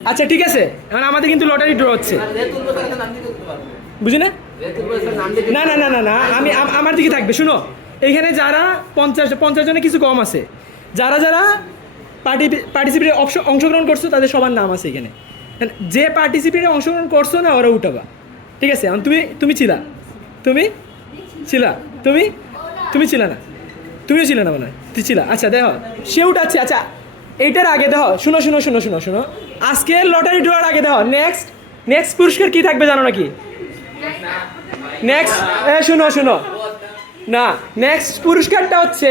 আচ্ছা ঠিক আছে, এখন আমাদের কিন্তু লটারি ড্র হচ্ছে, বুঝি না? না না না না না, আমি আমার দিকে থাকবে। শুনো, এখানে যারা 50 জনে কিছু কম আছে, যারা যারা পার্টিসিপেটে অংশগ্রহণ করছো তাদের সবার নাম আছে এখানে। যে পার্টিসিপেটে অংশগ্রহণ করছো না ওরা উঠাবা, ঠিক আছে? এখন তুমি ছিলা, তুমি ছিলা, তুমি ছিলা না, তুমিও ছিলে না মনে হয়, তুই ছিলা। আচ্ছা দেখো সে উঠাচ্ছে। আচ্ছা এইটার আগে দেখো, শুনো শুনো শুনো শুনো শুনো, আজকের লটারি ড্রয়ার আগে দেখো নেক্সট পুরস্কার কি থাকবে জানো নাকি? নেক্সট শুনো শুনো, না নেক্সট পুরস্কারটা হচ্ছে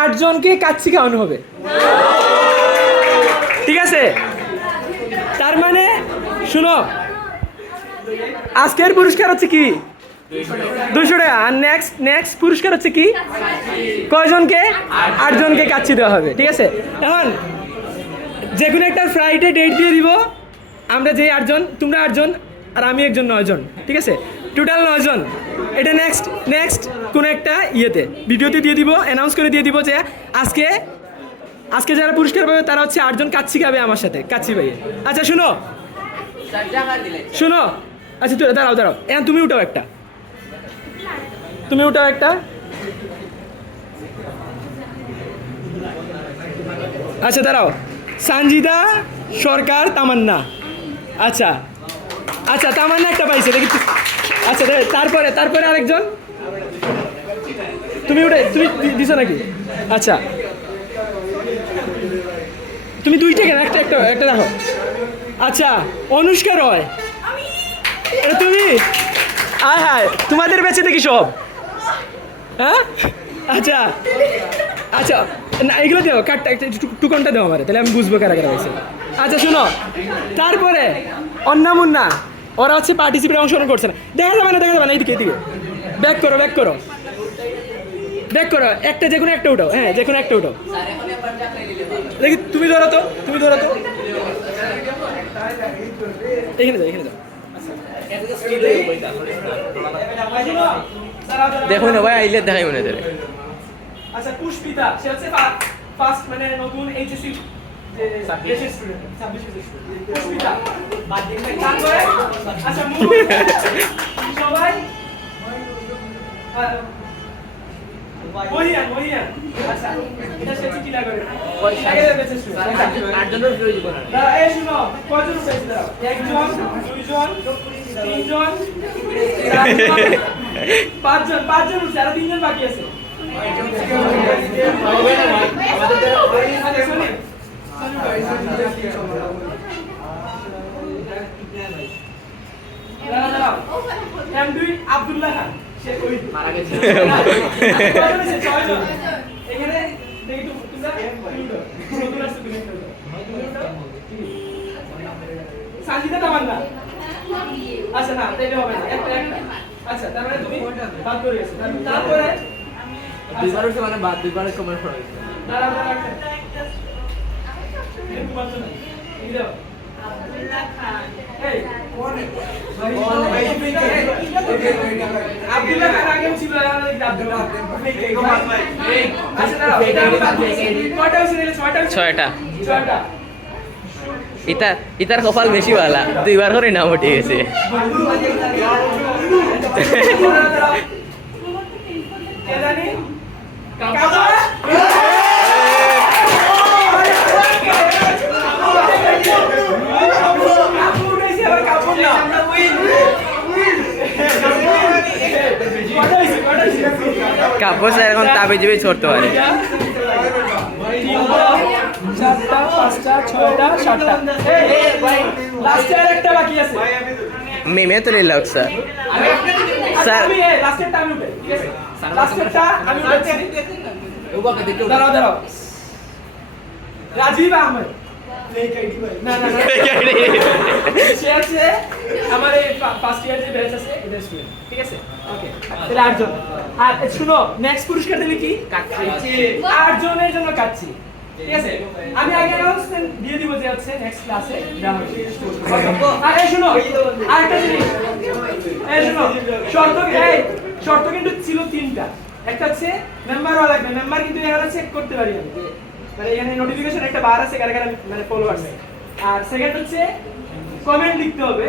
8 জনকে কাচ্চি খাওয়ানো হবে, ঠিক আছে? তার মানে শুনো, আজকের পুরস্কার হচ্ছে কি 200 টাকা, আর নেক্সট পুরস্কার হচ্ছে কি কয়জনকে? 8 জনকে কাচ্চি দেওয়া হবে, ঠিক আছে? এখন যে কোনো একটা ফ্রাইডে ডেট দিয়ে দিব, আমরা যে 8 জন, তোমরা 8 জন আর আমি একজন, 9 জন, ঠিক আছে? টোটাল 9 জন। এটা নেক্সট কোনো একটা ইয়েতে ভিডিওতে দিয়ে দিব, অ্যানাউন্স করে দিয়ে দিব যে আজকে যারা পুরস্কার পাবে তারা হচ্ছে 8 জন কাচ্চি খাবে আমার সাথে, কাচ্চি ভাইয়ে। আচ্ছা শুনো, আচ্ছা দাঁড়াও, এখন তুমি উঠাও একটা, আচ্ছা দাঁড়াও, সানজিদা সরকার তামান্না। আচ্ছা তামান্না একটা পাইছে দেখি। আচ্ছা তারপরে আরেকজন, তুমি দিছো নাকি? আচ্ছা তুমি দুইটা কেন, একটা দেখো। আচ্ছা অনুষ্কা রয়, এটা তুমি? হায় তোমাদের বেঁচে দেখি সব, হ্যাঁ? আচ্ছা না এগুলো দেও, কাটটা একটা টুকনটা দেও আমার, তাহলে আমি বুঝবো কারা পাইছে। আচ্ছা শুনো, তারপরে অন্নামুন্না, ওরা হচ্ছে পার্টিসিপেটে অংশগ্রহণ করছে না, দেখা যাবে না, এইদিকে ব্যাক করো, একটা যে কোনো একটা উঠাও, হ্যাঁ যে কোনো একটা উঠাও দেখি। তুমি ধরো তো এখানে যাও দেখো না ভাই, আইলে দেখাই মনে ধরে। আচ্ছা পুষ্পিতা, সে হচ্ছে ফার্স্ট মানে নতুন এইচএসসি দেশের স্টুডেন্ট, 26 বছরের স্টুডেন্ট পুষ্পিতা। তারপরে আচ্ছা সবাই মহিয়ান, আচ্ছা এটা সে চিঠি লাগবে, আগে দেশের স্টুডেন্ট 8 জনের প্রয়োজন না। দাঁড়া, এই শুনো কয়জন উঠেছে? দাঁড়াও, 1 জন 2 জন 3 জন 4 জন 5 জন উঠছে, আর 3 জন বাকি আছে। আব্দুল্লাহ খান, সে কই মারা গেছে, এখানে দেখি তোমরা নতুন আসছে, তুমি সানজিদা তামান্না। আচ্ছা না তাইলে হবে না, একটা আচ্ছা তার মানে তুমি বাদ করে গেছো। তারপরে দুইবার হচ্ছে মানে বাদ, দুইবার কমেন্ট পড়া গেছে। দাঁড়াও আব্দুল্লাহ খান, এই আব্দুল্লাহ খান আগে ছিল, আব্দুল্লাহ আচ্ছা দাঁড়াও, কয়টা হয়েছে? 6টা। ইতার কপাল বেশি ভালা, দুইবার করে নাম উঠে গেছে। কাপড় এখন তাবে যাবে ছড়তে পারে। 4টা 5টা 6টা 7টা, লাস্টে আরেকটা বাকি আছে। মেমে তো নিলাম স্যার। স্যার লাস্টেরটা আমি উঠে, ঠিক আছে? লাস্টেরটা আমি উঠেছি। দাঁড়াও, রাজীব আহমেদ, না সে আছে আমার এই ফার্স্ট ইয়ার যে ব্যাচ আছে এদের স্টুডেন্ট, ঠিক আছে? ওকে, তাহলে 8 জন। আর শুনো, নেক্সট পুরস্কার দিলে কি? কাচ্চি। 8 জনের জন্য কাচ্চি, ঠিক আছে? আমি আগে অ্যানাউন্সমেন্ট দিয়ে দিব যে হচ্ছে নেক্সট ক্লাসে দেওয়া হবে। আর এই শুনো আরেকটা জিনিস, এই শুনো শর্ত কিন্তু ছিল 3টা। একটা হচ্ছে মেম্বারও লাগবে, মেম্বার কিন্তু এখানে চেক করতে পারি আমি, মানে এখানে নোটিফিকেশন একটা বার আছে কারা কারা মানে ফলোয়ার্স, আর সেকেন্ড হচ্ছে কমেন্ট লিখতে হবে,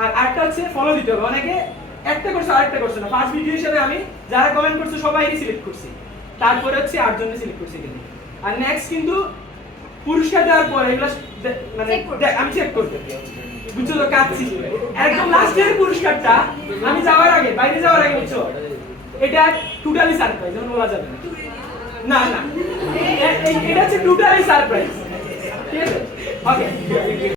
আর আরেকটা হচ্ছে ফলো দিতে হবে। অনেকে একটা করছে আরেকটা করছে না। ফার্স্ট ভিডিও হিসেবে আমি যারা কমেন্ট করছে সবাইকে সিলেক্ট করছি, তারপরে হচ্ছে 8 জনকে সিলেক্ট করছি এখানে। আর নেক্সট কিন্তু পুরস্কার দেওয়ার পরে এগুলো মানে আমি চেক করতে বুঝছো তো, কাচ্ছি একদম লাস্টের পুরস্কারটা আমি যাওয়ার আগে, বাইরে যাওয়ার আগে বুঝছো, এটা টোটালি সারপ্রাইজ, যেমন বলা যাবে না। না না এটা হচ্ছে টোটালি সারপ্রাইজ, ঠিক আছে? ওকে।